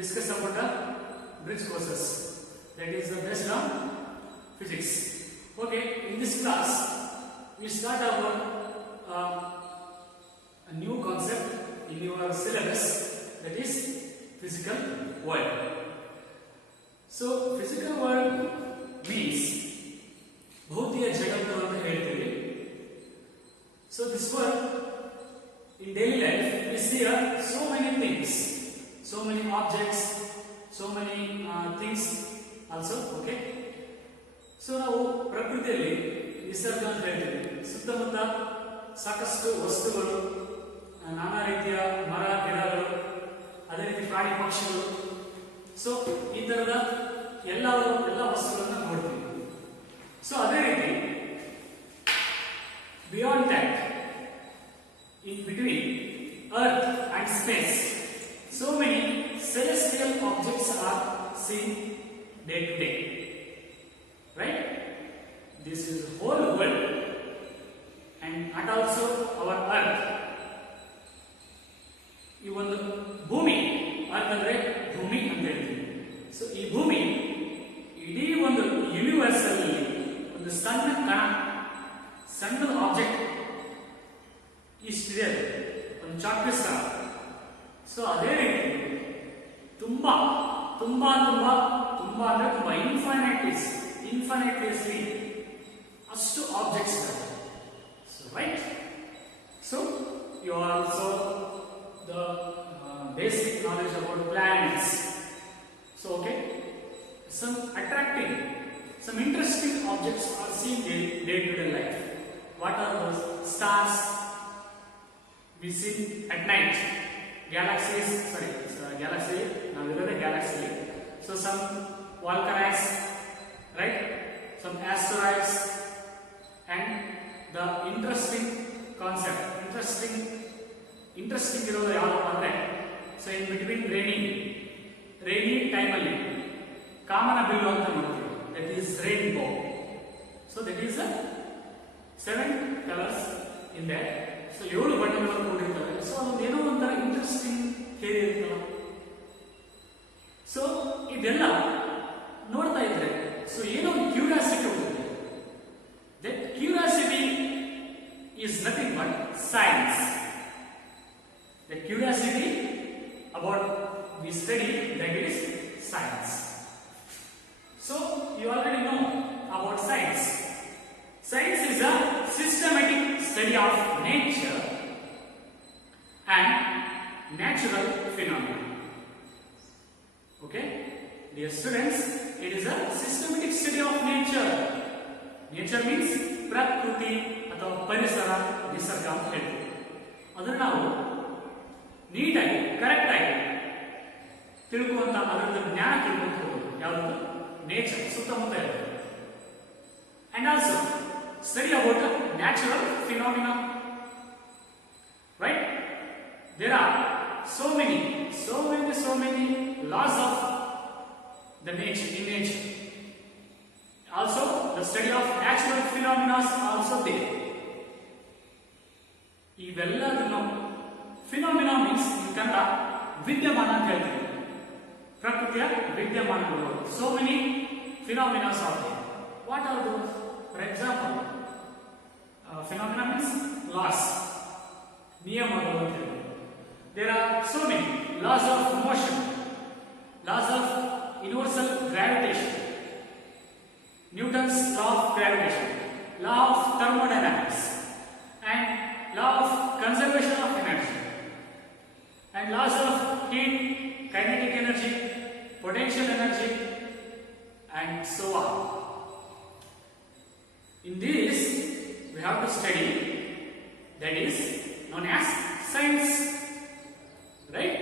discuss about the bridge courses, that is based on physics. Okay, in this class we start about a new concept in your syllabus, that is physical world. So physical world means ಭೌತಿಕ ಜಗತ್ತು ಅಂತ ಹೇಳ್ತೀವಿ. So this world, in daily life we see so many things, so many objects, so many things also. Okay, so ನಾವು ಪ್ರಕೃತಿಯಲ್ಲಿ ನಿಸರ್ಗ ಅಂತ ಹೇಳ್ತೀವಿ. ಸುತ್ತಮುತ್ತ ಸಾಕಷ್ಟು ವಸ್ತುಗಳು, ನಾನಾ ರೀತಿಯ ಮರ ಗಿಡಗಳು, ಅದೇ ರೀತಿ ಪ್ರಾಣಿ ಪಕ್ಷಿಗಳು, ಸೊ ಈ ತರದ ಎಲ್ಲ ವಸ್ತುಗಳನ್ನ ನೋಡ್ತೀವಿ. ಸೊ ಅದೇ ರೀತಿ beyond that, in between earth and space, so many celestial objects are seen day to day, right? This is the whole world and also our earth. ಈ ಒಂದು ಭೂಮಿ, ಅರ್ಥ ಅಂದ್ರೆ ಭೂಮಿ ಅಂತ ಹೇಳ್ತೀವಿ. ಸೊ ಈ ಭೂಮಿ ಇಡೀ ಒಂದು ಯೂನಿವರ್ಸ್ ಅಲ್ಲಿ ಒಂದು ಸಣ್ಣ ಕಣ, ಸಣ್ಣ ಆಬ್ಜೆಕ್ಟ್ ಇಷ್ಟಿದೆ, ಒಂದು ಚಾಕ್ಲೇಟ್ ಸ್ಟಾರ್. ಸೊ ಅದೇ ರೀತಿ ತುಂಬಾ ತುಂಬಾ ತುಂಬಾ ತುಂಬಾ ಅಂದ್ರೆ ತುಂಬಾ ಇನ್ಫೈನೈಟ್ಲಿ ಅಷ್ಟು ಆಬ್ಜೆಕ್ಟ್ಸ್ ಇದ್ದಾರೆ. So right, so you are also the basic knowledge about planets. So okay, some attractive, some interesting objects are seen day to day life. What are those? Stars we see at night, galaxy, now we are a galaxy. So some volcanoes, right? Some asteroids, and the interesting concept, interesting ಇರೋದು ಯಾವುದು ಅಂದ್ರೆ, so in between rainy time ಅಲ್ಲಿ ಕಾಮನ ಬಿಲ್ಲು ಅಂತ ನೋಡ್ತೀವಿ, that is rainbow. So that is 7 colours in their. So 7 ಬಣ್ಣಗಳು ಕೂಡಿರ್ತವೆ. ಸೊ ಅದೊಂದು ಏನೋ ಒಂಥರ ಇಂಟ್ರೆಸ್ಟಿಂಗ್ ಥಿಯರಿ ಇರ್ತಲ್ಲ. ಸೊ ಇದೆಲ್ಲ ನೋಡ್ತಾ ಇದ್ರೆ ಸೊ ಏನೋ ಒಂದು ಕ್ಯೂರಿಯಾಸಿಟಿ ಹೋಗುತ್ತೆ. That curiosity is nothing but science. The curiosity about we study, that is science. So you already know about science. Science is a systematic study of nature and natural phenomena. Okay, dear students, it is a systematic study of nature. Nature means prakruti ಅಥವಾ ಪರಿಸರ, ನಿಸರ್ಗ ಅಂತ ಹೇಳ್ತೀವಿ. ಅದನ್ನ ನಾವು ನೀಟಾಗಿ ಕರೆಕ್ಟ್ ಆಗಿ ತಿಳ್ಕೊಂತ, ಅದರ ಜ್ಞಾನ ತಿಳ್ಕೊಂತ ಹೋಗೋದು ಯಾವುದು? ನೇಚರ್, ಸುತ್ತಮುತ್ತ ಇರೋದು. And also study about natural phenomena, right? There are so many laws of the nature, in nature. Also the study of natural phenomena is also there. ಇವೆಲ್ಲದನ್ನು ಫಿನಾಮಿನಾ ಮೀನ್ಸ್ ಇನ್ ಕನ್ನಡ ವಿದ್ಯಮಾನ ಅಂತ ಹೇಳ್ತೀವಿ. ಪ್ರಕೃತಿಯ ವಿದ್ಯಮಾನಗಳು. So many phenomenas are there. What are those? For example, phenomena means laws, ನಿಯಮಗಳು ಅಂತ ಹೇಳಿ. There are so many laws of motion, laws of universal gravitation, Newton's law of gravitation, law of thermodynamics, and law of conservation of energy, and laws of heat, kinetic energy, potential energy, and so on. In this we have to study, that is known as science, right?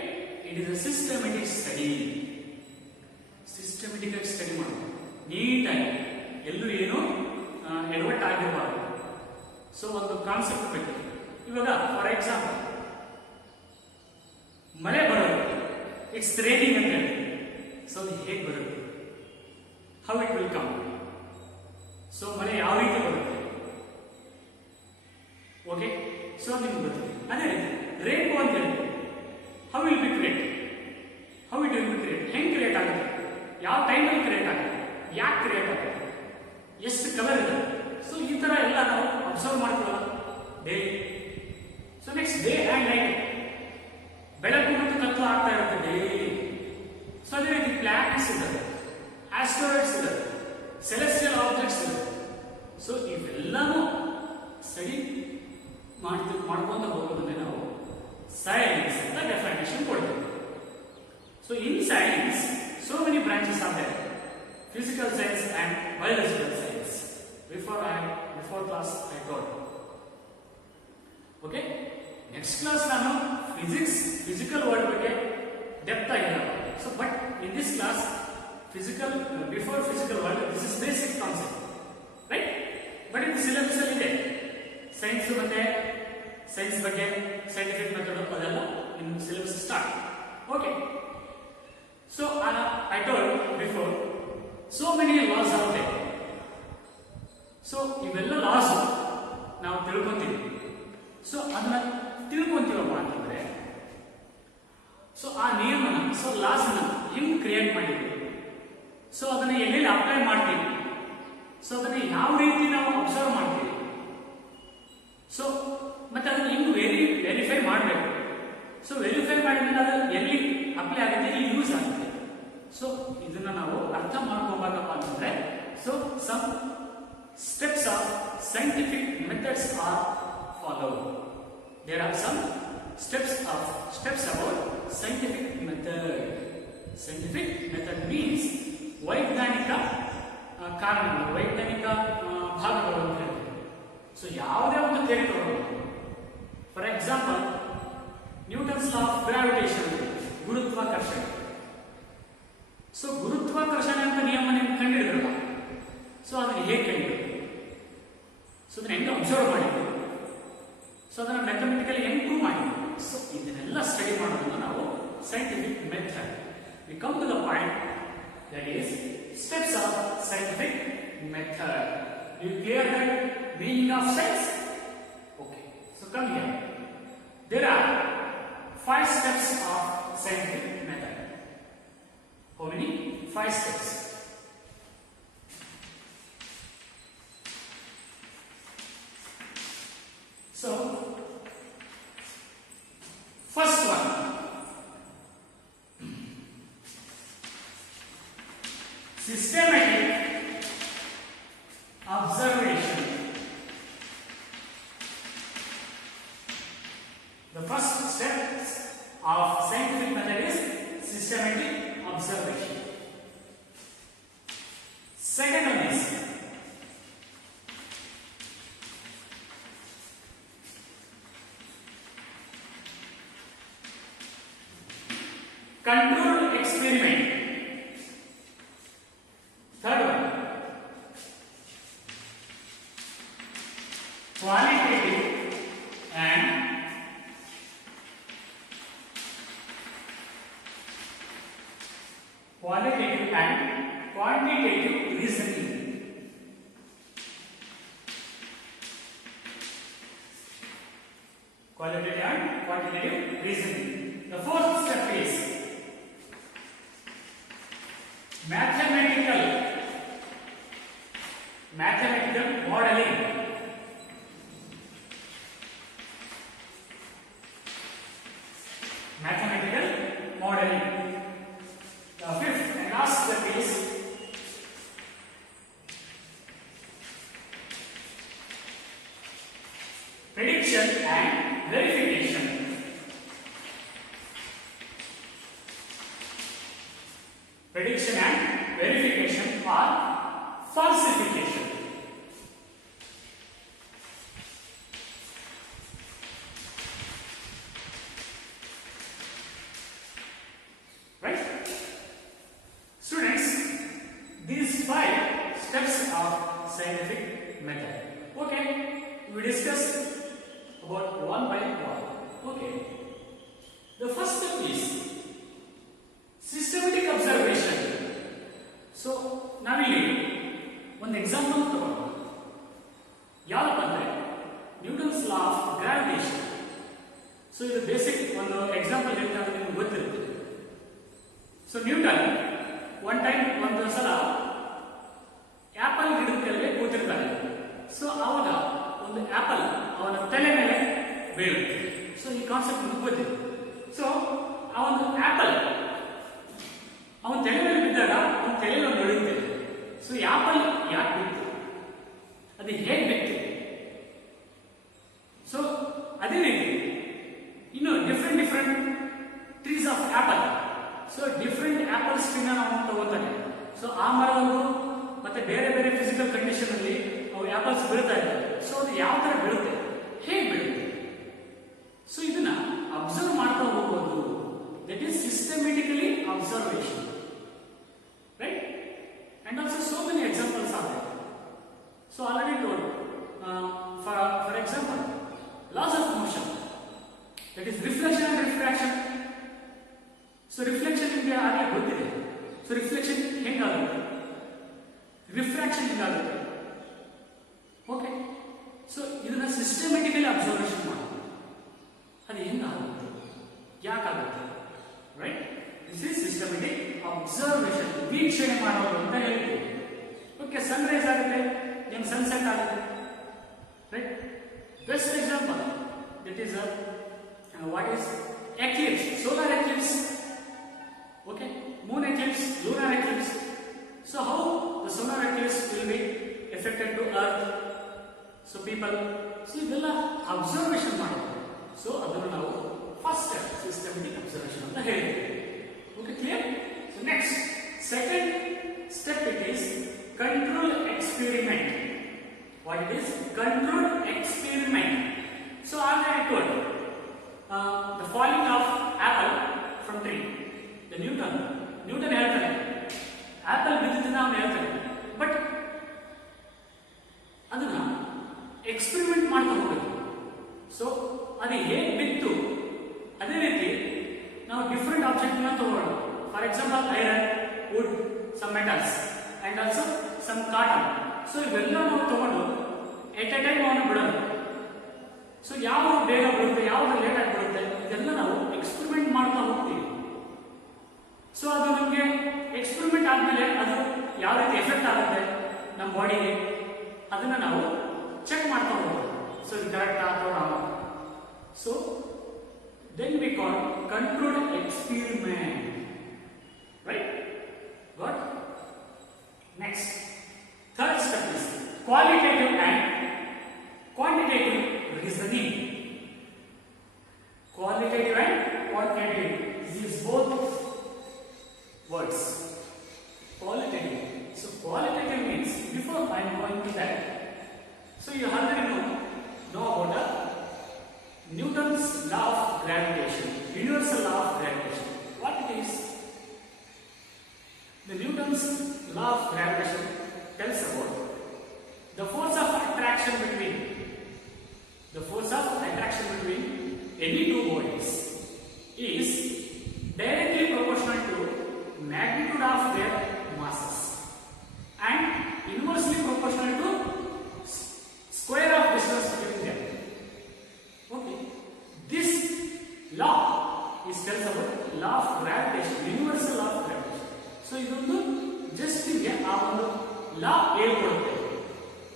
It is a systematic study. Systematic study ಮಾಡೋದು ನೀಟಾಗಿ, ಎಲ್ಲೂ ಏನು ಎಡವಟ್ಟು ಆಗಿರಬಾರ್ದು. ಸೊ ಒಂದು ಕಾನ್ಸೆಪ್ಟ್ ಬೇಕು. ಇವಾಗ for example ಮಳೆ ಬರೋದು, ಇಟ್ಸ್ ರೇನಿಂಗ್ ಅಂತ ಹೇಳಿ. ಸೊ ಅದು ಹೇಗೆ ಬರುತ್ತೆ? How it will come? So ಮಳೆ ಯಾವ ರೀತಿ ಬರುತ್ತೆ? ಓಕೆ, ಸೊ ನಿಮ್ಗೆ ಗೊತ್ತಿದೆ. ಅದೇ ರೀತಿ ರೇನ್ಬೋ ಅಂತ ಹೇಳಿ, how will be create? How it will be create? physical science and biological science. Before class I taught. Okay. Next class ನಾನು physical world ಬಗ್ಗೆ depth ಆಗಿಲ್ಲ. So but in this class before physical world, this is basic concept, right? But in the syllabus ಅಲ್ಲಿ ಇದೆ science ಮತ್ತೆ science ಬಗ್ಗೆ scientific method ಅದೆಲ್ಲ in syllabus start. Okay. So I told before, so many laws are there. So ಇವೆಲ್ಲ laws ನಾವು ತಿಳ್ಕೊಂತೀವಿ. ಸೊ ಅದನ್ನ ತಿಳ್ಕೊಂತೀವಪ್ಪ ಅಂತಂದ್ರೆ ಸೊ ಆ ನಿಯಮನ ಸೊ ಲಾಸ್ ಅನ್ನ ಹೆಂಗ್ ಕ್ರಿಯೇಟ್ ಮಾಡಿದ್ವಿ, ಸೊ ಅದನ್ನ ಎಲ್ಲೆಲ್ಲಿ ಅಪ್ಲೈ ಮಾಡ್ತೀವಿ, ಸೊ ಅದನ್ನ ಯಾವ ರೀತಿ ನಾವು ಅಬ್ಸರ್ವ್ ಮಾಡ್ತೀವಿ, ಸೊ ಮತ್ತೆ ಅದನ್ನ ಹೆಂಗ್ ವೆರಿಫೈ ಮಾಡಬೇಕು, ಸೊ ವೆರಿಫೈ ಮಾಡಿದ್ಮೇಲೆ ಅದು ಎಲ್ಲಿ ಅಪ್ಲೈ ಆಗುತ್ತೆ, ಎಲ್ಲಿ ಯೂಸ್ ಆಗುತ್ತೆ. ಸೊ ಇದನ್ನ ನಾವು ಅರ್ಥ ಮಾಡ್ಕೋಬೇಕಪ್ಪ ಅಂತಂದ್ರೆ so some steps of scientific methods are followed. There are some steps about scientific method. Scientific method means ವೈಜ್ಞಾನಿಕ ಕಾರಣಗಳು, ವೈಜ್ಞಾನಿಕ ಭಾಗಗಳು ಅಂತ ಹೇಳ್ತೀವಿ. ಸೊ ಯಾವುದೇ ಒಂದು ಥಿಯರಿ ತಗೊಳ್ಳೋದು, for example Newton's law of gravitation, ಗುರುತ್ವಾಕರ್ಷಣೆ. ಸೊ ಗುರುತ್ವಾಕರ್ಷಣೆ ಅಂತ ನಿಯಮ ನೀವು ಕಂಡುಹಿಡಿದ್ರಲ್ಲ, ಸೊ ಅದನ್ನ ಹೇಗೆ ಕಂಡುಹಿಡಿದ್ರು, ಸೊ ಅದನ್ನ ಹೆಂಗೆ ಅಬ್ಸರ್ವ್ ಮಾಡಿದ್ರು, ಸೊ ಅದನ್ನ ಮ್ಯಾಥಮೆಟಿಕಲಿ ಹೆಂಗೆ ಪ್ರೂವ್ ಮಾಡಿದ್ರು. ಸೊ ಇದನ್ನೆಲ್ಲ ಸ್ಟಡಿ ಮಾಡೋದನ್ನ ನಾವು scientific method. We come to the point, that is steps of scientific method. You clear the meaning of science? Okay, so come here. There are 5 steps of scientific method. How many? 5 steps. So, first one, systematic observation. The first step of scientific method is systematic observation. Second one is controlled experiment. Third one, qualitative and quantitative reasoning. Qualitative and quantitative reasoning. The fourth step is mathematical modeling. Mathematical modeling. The fifth and last step is prediction and verification. Prediction and verification or falsification. Right? Students, these 5 steps of scientific method. Okay, we discuss about one by one. Okay, the first step is systematic observation. So ನಾವಿಲ್ಲಿ ಒಂದು ಎಕ್ಸಾಂಪಲ್ ತಗೊಳ್ಳೋಣ. ಯಾವಪ್ಪ ಅಂದ್ರೆ Newton's law of gravitation. So ಇದು ಬೇಸಿಕ್ ಒಂದು ಎಕ್ಸಾಂಪಲ್ ಹೇಳ್ತಾ ಇರೋದು ನಿಮ್ಗೆ ಗೊತ್ತಿರುತ್ತೆ. ಸೊ ನ್ಯೂಟನ್ ಒಂದು ಸಲ ಆಪಲ್ ಗಿಡದ ಕೆಳಗೆ ಕೂತಿರ್ತಾನೆ. ಸೊ ಆವಾಗ ಒಂದು ಆಪಲ್ ಅವನ ತಲೆ ಮೇಲೆ ಬೀಳುತ್ತೆ. ಸೊ ಈ ಕಾನ್ಸೆಪ್ಟ್ ನಿಮ್ಗೆ ಗೊತ್ತಿದೆ. ಸೊ ಆ ಒಂದು ಆಪಲ್ ಅವನ ತಲೆ ಮೇಲೆ ಬಿದ್ದಾಗ ಅವನ ತಲೆಯಲ್ಲಿ ಬೆಳೆಯುತ್ತೆ. ಸೊ ಆಪಲ್ ಯಾಕೆ ಬಿತ್ತು, ಅದು ಹೇಗೆ ಬಿತ್ತು? ಸೊ ಅದೇ ರೀತಿ ಇನ್ನು different trees of apple. So different apple skin ನಾವು ತಗೋತಾನೆ. ಸೊ ಆ ಮರವನ್ನು ಮತ್ತೆ ಬೇರೆ ಬೇರೆ ಫಿಸಿಕಲ್ ಕಂಡೀಷನ್ ಅಲ್ಲಿ ಅವು ಆಪಲ್ಸ್ ಬೀಳ್ತಾ ಇದ್ದಾವೆ. ಸೊ ಅದು ಯಾವ ತರ ಬೀಳುತ್ತೆ, ಹೇಗೆ ಬೀಳುತ್ತೆ, ಸೊ ಇದನ್ನ ಅಬ್ಸರ್ವ್ ಮಾಡ್ತಾ ಹೋಗೋದು, that is systematically observation, right? And also so many examples are there. So already told, for example laws of motion, that is reflection and refraction. So reflection ನಿಮಗೆ ಆಗಲೇ ಗೊತ್ತಿದೆ. ಸೊ ರಿಫ್ಲೆಕ್ಷನ್ ಹೆಂಗಾಗುತ್ತೆ, ರಿಫ್ರಾಕ್ಷನ್ ಹೆಂಗಾಗುತ್ತೆ, okay? So ಇದನ್ನ systematically observation ಮಾಡೋದು. ಅದು ಹೆಂಗಾಗುತ್ತೆ, ಯಾಕಾಗುತ್ತೆ, right? This is systematic observation, ವೀಕ್ಷಣೆ ಮಾಡೋದು ಅಂತ ಹೇಳ್ತೀವಿ. ಓಕೆ, ಸನ್ರೈಸ್ ಆಗುತ್ತೆ, ಏನು ಸನ್ಸೆಟ್ ಆಗುತ್ತೆ, right? Best example, that is what is eclipse, solar eclipse, okay, moon eclipse, lunar eclipse. So how the solar eclipse will be affected to earth, so people, so idella observation ಮಾಡೋದು. ಸೊ ಅದನ್ನು ನಾವು first step systematic observation ಅಂತ ಹೇಳ್ತೀವಿ. Okay, clear? So next second step it is control experiment. What it is? Controlled experiment. So already told the falling of apple from tree. The Newton ಹೇಳ್ತಾನೆ ಆಪಲ್ ಬಿದ್ದಿದ್ದನ್ನ ಅವನು ಹೇಳ್ತಾನೆ, ಬಟ್ ಅದನ್ನ ಎಕ್ಸ್ಪೆರಿಮೆಂಟ್ ಮಾಡ್ತಾ ಹೋಗ್ಬೇಕು. ಸೊ ಅದು ಹೇಗೆ ಬಿತ್ತು, ಅದೇ ರೀತಿ ನಾವು ಡಿಫ್ರೆಂಟ್ ಆಬ್ಜೆಕ್ಟ್ ನ ತಗೊಳ್ಳೋಣ. For example iron, wood, some metals and also some cotton. So ಇವೆಲ್ಲ ನಾವು ತಗೊಂಡು ಎಟ್ ಎ ಟೈಮ್ ಅವನು ಬಿಡೋಣ. ಸೊ ಯಾವುದು ಬೇಗ ಬಿಡುತ್ತೆ, ಯಾವುದು ಲೇಟ್ ಆಗಿ ಬಿಡುತ್ತೆ, ಇದೆಲ್ಲ ನಾವು ಎಕ್ಸ್ಪೆರಿಮೆಂಟ್ ಮಾಡ್ತಾ ಹೋಗ್ತೀವಿ. ಸೊ ಅದು ನಮಗೆ ಎಕ್ಸ್ಪೆರಿಮೆಂಟ್ ಆದ್ಮೇಲೆ ಅದು ಯಾವ ರೀತಿ ಎಫೆಕ್ಟ್ ಆಗುತ್ತೆ ನಮ್ಮ ಬಾಡಿಗೆ, ಅದನ್ನ ನಾವು ಚೆಕ್ ಮಾಡ್ತಾ ಹೋಗೋದು. ಸೊ ಇದು ಕರೆಕ್ಟ್ ಅಥವಾ so then we call controlled experiment, right? Got? Next third step is qualitative and quantitative reasoning. Qualitative and quantitative, these both words. Qualitative. So qualitative means, before I am going to that, so you already know about the Newton's law of gravitation, universal law of gravitation. What it is? The Newton's law of gravitation tells about the force of attraction between any two bodies is directly proportional to magnitude of their masses and inversely proportional to square of distance between them. Okay, this law is tells about law of gravitation, universal law of gravitation. So idondu just ನಿಮಗೆ ಆ ಒಂದು law ಹೇಳ್ಕೊಡುತ್ತೆ.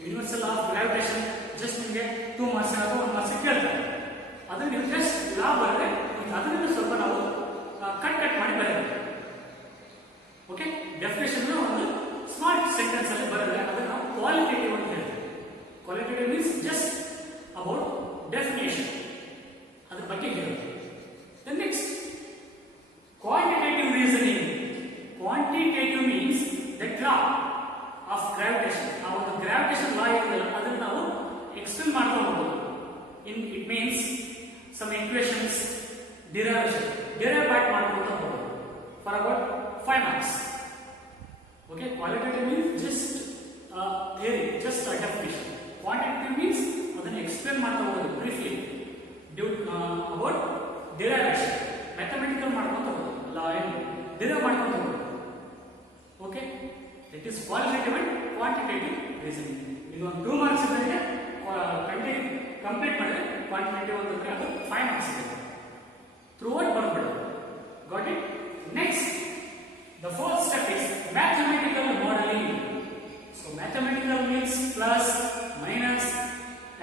Universal law of gravitation just ನಿಮಗೆ 2 ಮಾರ್ಕ್ಸ್ ಅಥವಾ 1 ಮಾರ್ಕ್ಸ್ ಕೇಳ್ತಾರೆ. ಅದನ್ನ ನೀವು ಜಸ್ಟ್ ಲಾ ಬರೆದ್ರೆ ಅದನ್ನ ಸ್ವಲ್ಪ ನಾವು ಕಟ್ ಮಾಡಿ ಬರೆಯಬೇಕು. ಓಕೆ, ಡೆಫಿನೇಷನ್ ಒಂದು ಸ್ಮಾರ್ಟ್ ಸೆಂಟೆನ್ಸ್ ಅಲ್ಲಿ ಬರೆದ್ರೆ ಅದನ್ನ ನಾವು ಕ್ವಾಲಿಟೇಟಿವ್ ಅಂತ ಹೇಳ್ತೀವಿ. Qualitative means just about definition, ಅದ್ರ ಬಗ್ಗೆ ಹೇಳುತ್ತೆ. Then next quantitative reasoning. Quantitative means that law of gravitation, ಆ ಒಂದು ಗ್ರಾವಿಟೇಷನ್ ಲಾ ಏನಿಲ್ಲ ಅದನ್ನ ನಾವು ಎಕ್ಸ್ಪ್ಲೇನ್ ಮಾಡ್ತಾ ಹೋಗ್ಬೋದು. It means some equations derive ಮಾಡ್ಕೊಳ್ತಾ ಹೋಗ್ಬೋದು for about 5 marks. Okay, qualitative means just theory, just definition. Quantitative means ಅದನ್ನ ಎಕ್ಸ್ಪ್ಲೇನ್ ಮಾಡ್ತಾ ಹೋಗೋದು ಬ್ರೀಫ್ಲಿ ಅಬೌಟ್ ಡಿರೈವೇಷನ್, ಮ್ಯಾಥಮೆಟಿಕಲ್ ಮಾಡ್ಕೊಂತ ಹೋಗೋದು, ಲಾ ಏನು ಡಿರೈವ್ ಮಾಡ್ಕೊಂಡು ಹೋಗೋದು. Okay, it is qualitative and quantitative reasoning. ಇದು ಒಂದು 2 ಮಾರ್ಕ್ಸ್ ಇದ್ದರೆ ಕಂಪ್ಲೀಟ್ ಮಾಡಿದ್ರೆ ಕ್ವಾಂಟಿಟೇಟಿವ್ ಅಂತಂದ್ರೆ ಅದು 5 ಮಾರ್ಕ್ಸ್ ಇದೆ. ಥ್ರೂಔಟ್ ಬರ್ಬಿಡೋದು. Got it? Next the fourth step is mathematical modelling. So mathematical means plus, minus,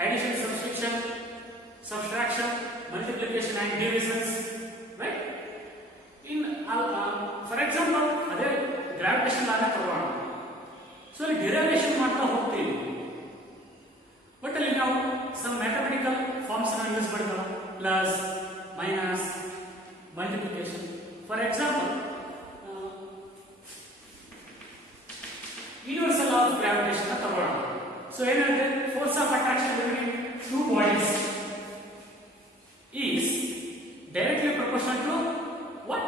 addition, subtraction, multiplication and divisions, right? In for example, ಅದೇ ಗ್ರಾವಿಟೇಷನ್ ಲಾನ ತಗೋಣ. ಸೊ ಅಲ್ಲಿ ಡಿರೈವೇಷನ್ ಮಾಡ್ತಾ ಹೋಗ್ತೀವಿ, ಬಟ್ ಅಲ್ಲಿ ನಾವು ಸಮ್ ಮ್ಯಾಥಮೆಟಿಕಲ್ ಫಾರ್ಮ್ಸ್ ಅನ್ನು ಯೂಸ್ ಮಾಡ್ತೀವಿ. Plus, minus, multiplication. For example So ಏನಂದ್ರೆ force of attraction between two bodies is directly proportional to what?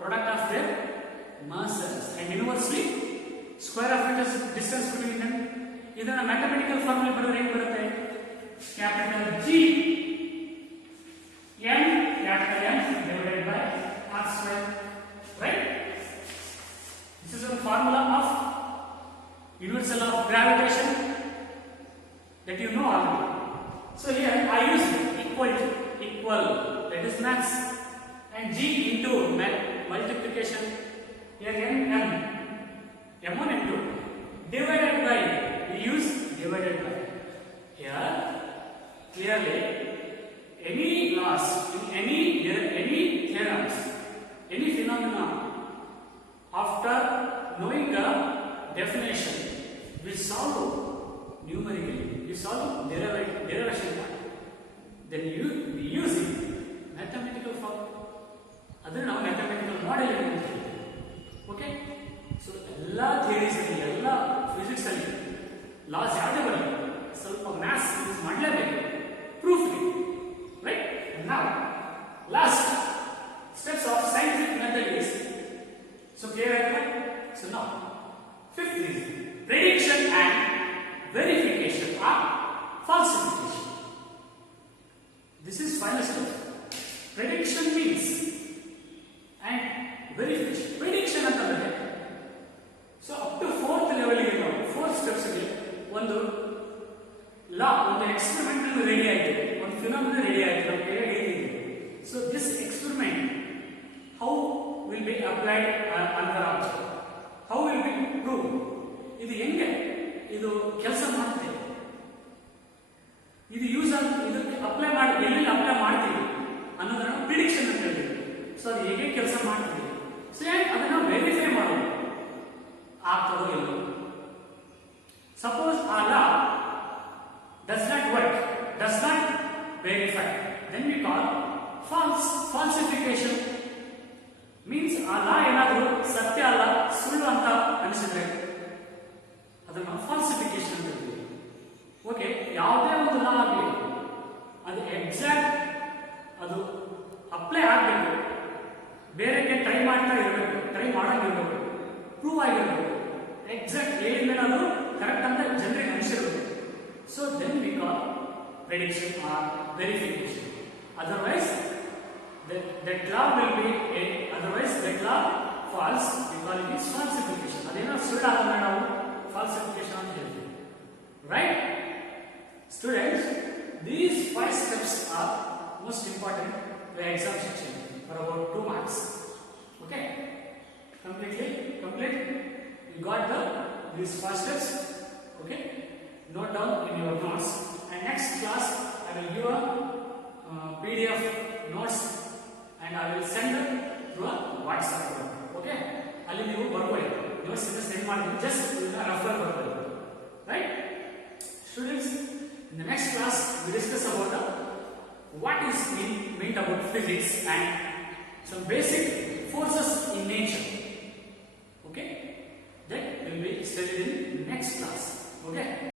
Product of their masses, and inversely square of the distance between them. ಇದನ್ನ mathematical formula ಬರೆದ್ರೆ ಏನು ಬರುತ್ತೆ? Capital G n capital M divided by r square, right? This is a formula of universal of gravitation that you know already. So here I use equal, that is mass, and G into multiplication. Here m1 m2 divided by, we use divided by. Here clearly any laws in any theorems, any phenomena, after knowing the definition, we solve numerically, we solve derivation part, then we use it mathematical form. Adana now mathematical model anante. Okay, so ella theories alli, ella physics alli laws yaade bari ಸ್ವಲ್ಪ maths use ಮಾಡಲೇಬೇಕು, proof it, right? And now last steps of scientific method is, so clear again. So now fifth reason, prediction and verification or falsification. This is final step. Prediction means and verification. Prediction ಅಂತಂದ್ರೆ, so up to fourth level ಗೆ ನಾವು fourth steps ಗೆ ಒಂದು ಲಾ, ಒಂದು experiment ready ಆಯಿತು, ಒಂದು phenomena ready ಆಯಿತು, ನಮ್ಮ ಕೈಯಾಗ ಏನಿದೆ. So this experiment how will be applied on the object, how will be prove, ಇದು ಹೆಂಗೆ ಇದು ಕೆಲಸ ಮಾಡುತ್ತೆ, ಇದು ಯೂಸ್ ಇದಕ್ಕೆ ಅಪ್ಲೈ ಮಾಡಿ ಎಲ್ಲಿ ಅಪ್ಲೈ ಮಾಡ್ತೀವಿ ಅನ್ನೋದನ್ನ ಪ್ರಿಡಿಕ್ಷನ್ ಅಂತ ಹೇಳ್ತೀವಿ. ಸೊ ಅದು ಹೇಗೆ ಕೆಲಸ ಮಾಡ್ತೀವಿ, ಸೊ ಅದನ್ನ ವೆರಿಫೈ ಮಾಡೋದು ಆಗ್ತದೋ ಇಲ್ಲೋ. ಸಪೋಸ್ ಆ ಲಾ does not work, does not verify, then we call falsification. Means ಆ ಲಾ ಏನಾದರೂ ಸತ್ಯ ಅಲ್ಲ, ಸುಳ್ಳು ಅಂತ ಅನಿಸಿದ್ರೆ ಅದನ್ನ ಫಾಲ್ಸಿಫಿಕೇಶನ್ ಅಂತ ಹೇಳ್ತೀವಿ. ಓಕೆ, ಯಾವುದೇ ಒಂದು ಲಾ ಆಗಲಿ ಅದು ಎಕ್ಸಾಕ್ಟ್ ಅದು ಅಪ್ಲೈ ಆಗಬೇಕು, ಬೇರೆಗೆ ಟ್ರೈ ಮಾಡ್ತಾ ಇರಬೇಕು, ಟ್ರೈ ಮಾಡೋಂಗಿರ್ಬೇಕು, ಪ್ರೂವ್ ಆಗಿರ್ಬೇಕು, ಎಕ್ಸಾಕ್ಟ್ ಹೇಳಿದ್ಮೇಲೆ ಅದು ಕರೆಕ್ಟ್ ಅಂತ ಜನರಿಗೆ ಅನಿಸಿರ್ಬೇಕು. So then we call prediction or verification. Otherwise, that law will be otherwise that law false. We call it is falsification. Adena sulla adana ನಾವು falsification ಅಂತ ಹೇಳ್ತೀವಿ. Right? Students, these 5 steps are most important for exam section for about 2 marks. Okay? Complete. You got these 5 steps. Okay? Note down in your notes, and next class I will give a PDF notes and I will send through a WhatsApp group. Okay, ಅಲ್ಲಿ ನೀವು ಬರ್ಕೊಳ್ಳಿ, notes ಇಂದ send ಮಾಡಿ, just refer ಬರ್ಕೊಳ್ಳಿ, right? Students, in the next class we discuss about what is meant about physics and some basic forces